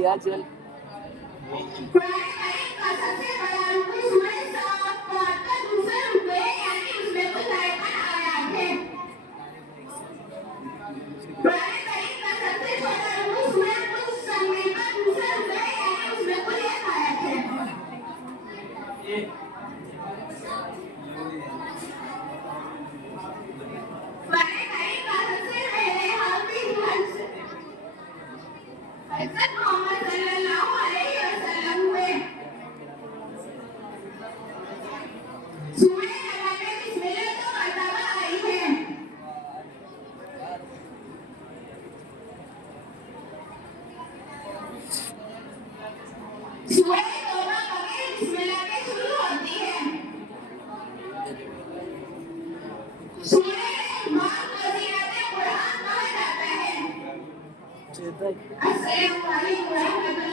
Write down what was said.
लिया चल। का सबसे बड़ा रुपये सूरज का दूसरा रुपये यानी उसमें कुछ आयतन आया है। पुराने तारीख का सबसे छोटा रुपये सूरज कुछ समय का दूसरा रुपये यानी उसमें कुछ एक आया है। पुराने तारीख का सबसे पहले हाफिज हज़रत मोहम्मद सल्लल्लाहु अलैहि वसल्लम हुए। सूरह नमल में बिस्मिल्लाह तो मर्तबा आई है। सूरह तौबा बगैर बिस्मिल्लाह के शुरू होती है। सूरह रहमान को ज़ीनत-ए-कुरान कहा जाता है। अस्सलामु अलैकुम।